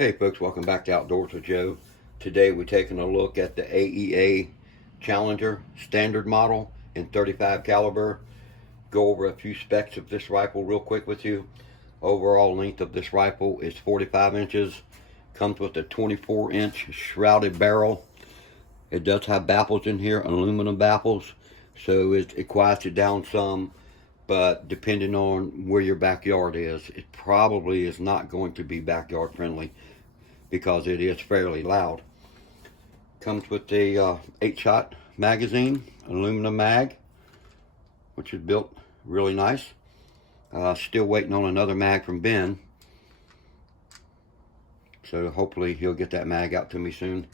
Hey folks, welcome back to Outdoors with Joe. Today we're taking a look at the AEA Challenger standard model in 35 caliber. Go over a few specs of this rifle real quick with you. Overall length of this rifle is 45 inches. Comes with a 24-inch shrouded barrel. It does have baffles in here, aluminum baffles, so it quiets it down some. But depending on where your backyard is, it probably is not going to be backyard friendly because it is fairly loud. Comes with a 8-shot magazine, aluminum mag, which is built really nice. Still waiting on another mag from Ben, so hopefully he'll get that mag out to me soon.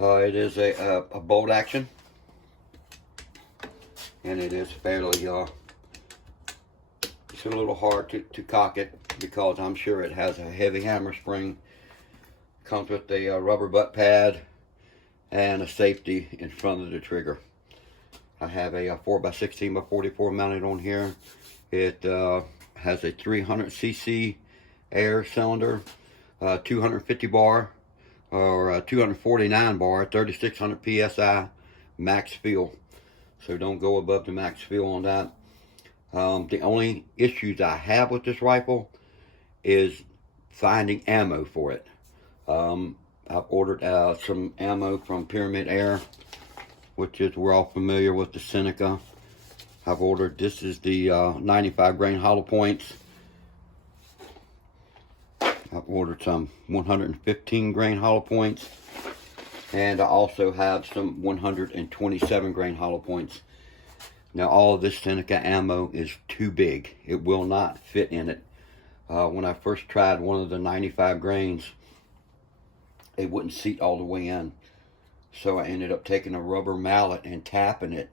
It is a bolt action, and it is fairly it's a little hard to cock it because I'm sure it has a heavy hammer spring. Comes with a rubber butt pad and a safety in front of the trigger. I have a 4x16x44 mounted on here. It has a 300cc air cylinder, 250 bar or 249 bar, 3600 psi max feel. So don't go above the max feel on that. The only issues I have with this rifle is finding ammo for it. I've ordered some ammo from Pyramid Air, which is, we're all familiar with the Seneca. I've ordered, this is the 95 grain hollow points. I've ordered some 115 grain hollow points, and I also have some 127 grain hollow points. Now all of this Seneca ammo is too big. It will not fit in it. When I first tried one of the 95 grains, it wouldn't seat all the way in. So I ended up taking a rubber mallet and tapping it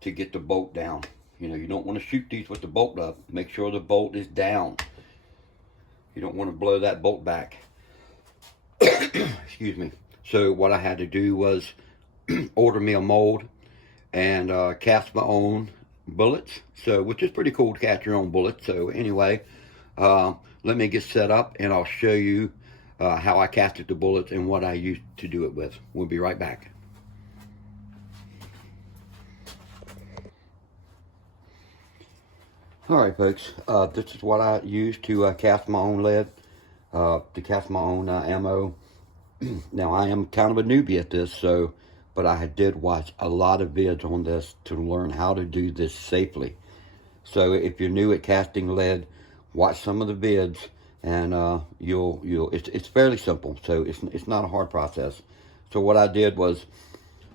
to get the bolt down. You know, you don't want to shoot these with the bolt up. Make sure the bolt is down. You don't want to blow that bolt back. Excuse me. So what I had to do was order me a mold and cast my own bullets, so which is pretty cool to cast your own bullets. So anyway, let me get set up and I'll show you how I casted the bullets and what I used to do it with. We'll be right back. Alright folks, this is what I used to cast my own lead, to cast my own ammo. Now I am kind of a newbie at this, but I did watch a lot of vids on this to learn how to do this safely. So if you're new at casting lead, watch some of the vids, and it's fairly simple. So it's not a hard process. So what I did was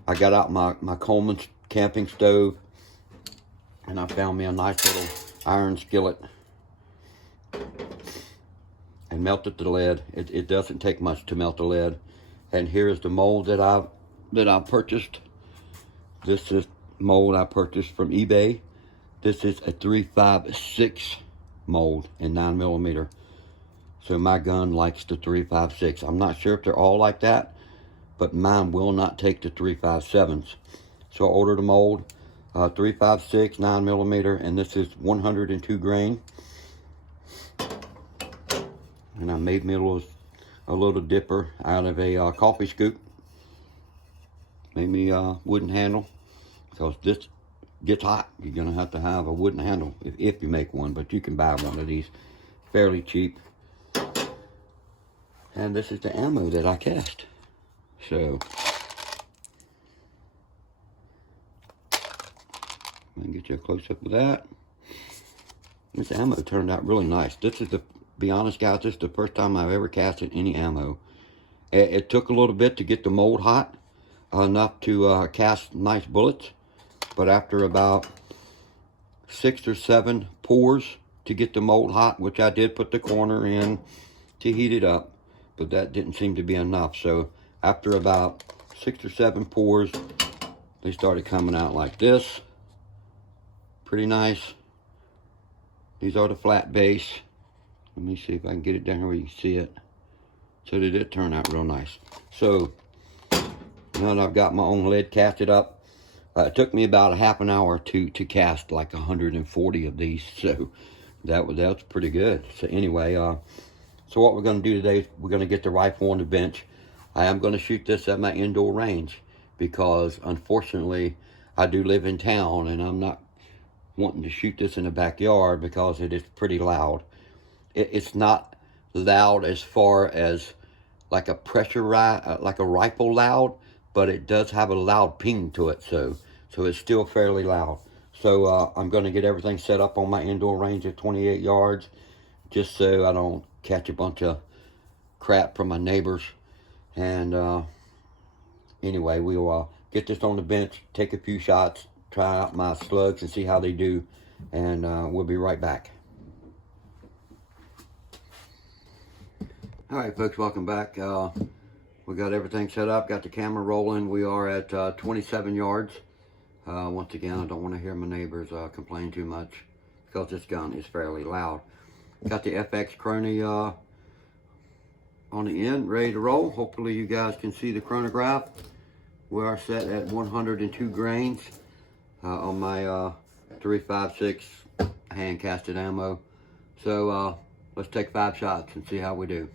I got out my Coleman's camping stove, and I found me a nice little iron skillet and melted the lead. It doesn't take much to melt the lead. And here's the mold that I purchased. This is mold I purchased from eBay. This is a 356 mold in 9mm. So my gun likes the 356. I'm not sure if they're all like that, but mine will not take the 357s. So I ordered a mold, 356 9mm, and this is 102 grain. And I made me a little dipper out of a coffee scoop. Made me a wooden handle, because this gets hot. You're gonna have to have a wooden handle if you make one, but you can buy one of these fairly cheap. And this is the ammo that I cast. So let me get you a close-up of that. This ammo turned out really nice. This is be honest guys, this is the first time I've ever casted any ammo. It took a little bit to get the mold hot, enough to cast nice bullets, but after about 6 or 7 pours to get the mold hot, which I did put the corner in to heat it up, but that didn't seem to be enough. So after about 6 or 7 pours, they started coming out like this. Pretty nice. These are the flat base. Let me see if I can get it down here where you can see it. So they did turn out real nice. So now that I've got my own lead casted up, it took me about a half an hour to cast like 140 of these. So that was pretty good. So anyway, So what we're going to do today is we're going to get the rifle on the bench. I am going to shoot this at my indoor range because unfortunately I do live in town and I'm not wanting to shoot this in the backyard because it is pretty loud. It's not loud as far as like a like a rifle loud, but it does have a loud ping to it, so it's still fairly loud. So I'm going to get everything set up on my indoor range at 28 yards, just so I don't catch a bunch of crap from my neighbors. And anyway, we'll get this on the bench, take a few shots, try out my slugs and see how they do, and we'll be right back. Alright folks, welcome back. We got everything set up, got the camera rolling. We are at 27 yards. Once again, I don't want to hear my neighbors complain too much because this gun is fairly loud. Got the FX Crony on the end, ready to roll. Hopefully you guys can see the chronograph. We are set at 102 grains on my 3.56 hand casted ammo. So let's take 5 shots and see how we do.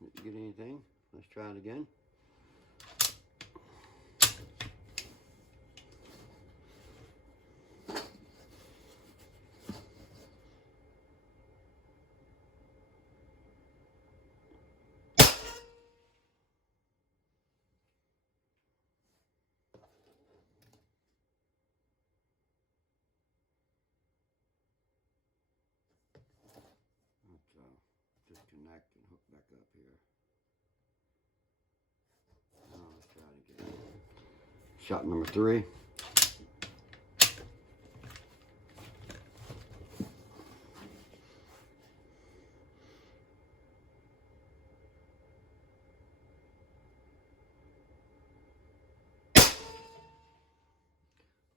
Didn't get anything. Let's try it again. Let's disconnect and hook back up here. Let's try it again. Shot number 3.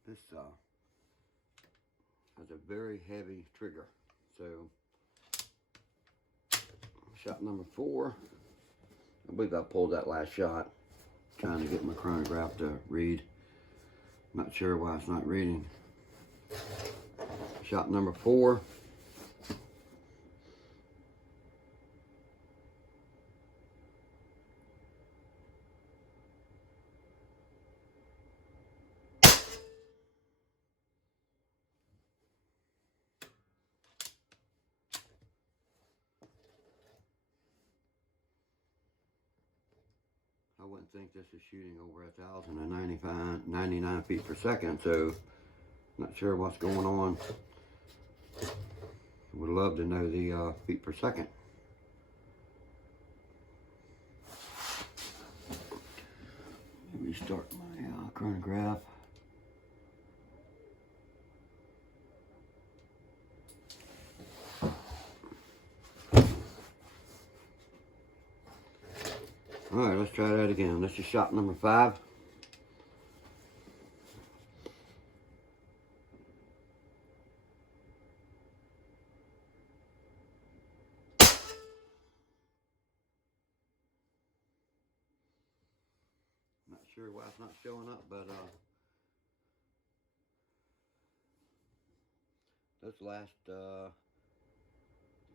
This has a very heavy trigger, so shot number 4. I believe I pulled that last shot, trying to get my chronograph to read. Not sure why it's not reading. Shot number 4. I wouldn't think this is shooting over 1,099 feet per second, so not sure what's going on. Would love to know the feet per second. Let me start my chronograph. Alright, let's try that again. This is shot number 5. Not sure why it's not showing up, but those last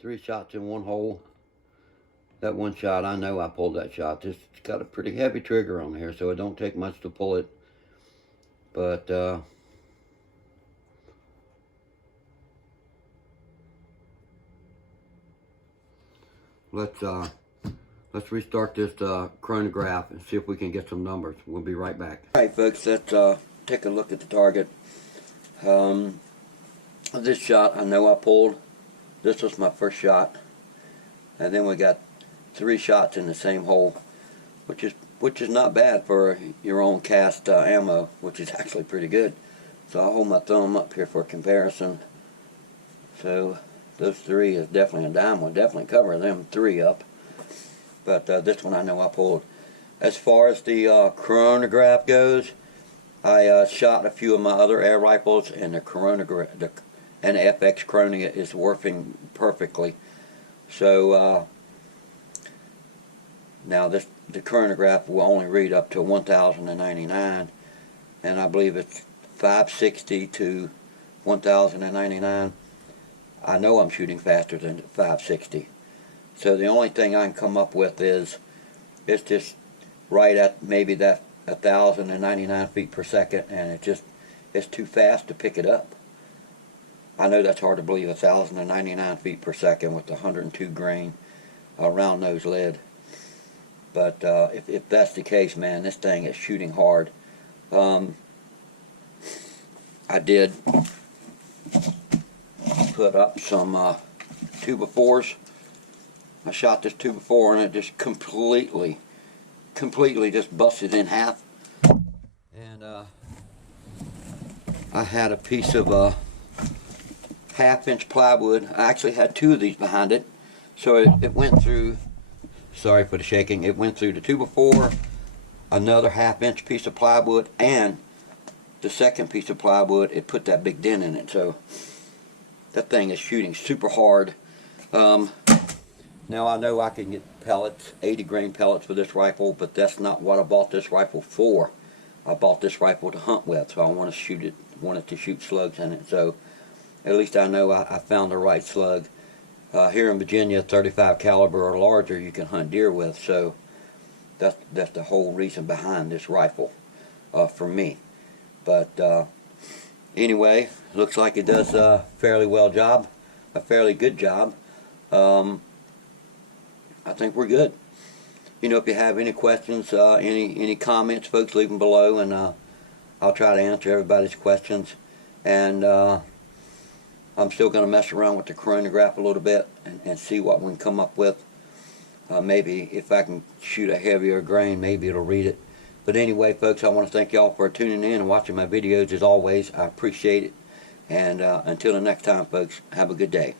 3 shots in one hole. That one shot, I know I pulled that shot. This has got a pretty heavy trigger on here, so it don't take much to pull it. But let's restart this chronograph and see if we can get some numbers. We'll be right back. All right, folks, let's take a look at the target. This shot, I know I pulled. This was my first shot, and then we got 3 shots in the same hole, which is not bad for your own cast ammo, which is actually pretty good. So I'll hold my thumb up here for comparison. So those 3 is definitely a dime. Will definitely cover them 3 up. But this one I know I pulled. As far as the chronograph goes, I shot a few of my other air rifles, and the chronograph and the FX Chronia is working perfectly. So now the chronograph will only read up to 1099, and I believe it's 560 to 1099. I know I'm shooting faster than 560. So the only thing I can come up with is it's just right at maybe that 1,099 feet per second, and it's too fast to pick it up. I know that's hard to believe, 1,099 feet per second with the 102 grain round nose lead. But if that's the case, man, this thing is shooting hard. I did put up some 2x4s. I shot this 2x4 and it just completely just busted in half. And I had a piece of 1/2-inch plywood. I actually had two of these behind it. So it went through, sorry for the shaking, it went through the 2x4, another 1/2-inch piece of plywood, and the second piece of plywood. It put that big dent in it. So that thing is shooting super hard. Now I know I can get pellets, 80 grain pellets for this rifle, but that's not what I bought this rifle for. I bought this rifle to hunt with, so I want to shoot it, wanted to shoot slugs in it. So at least I know I found the right slug. Here in Virginia, 35 caliber or larger you can hunt deer with, so that's the whole reason behind this rifle for me. But anyway, looks like it does a fairly well job, a fairly good job. I think we're good. You know, if you have any questions, any comments, folks, leave them below, and I'll try to answer everybody's questions. And I'm still going to mess around with the chronograph a little bit and see what we can come up with. Maybe if I can shoot a heavier grain, maybe it'll read it. But anyway, folks, I want to thank y'all for tuning in and watching my videos as always. I appreciate it. And until the next time, folks, have a good day.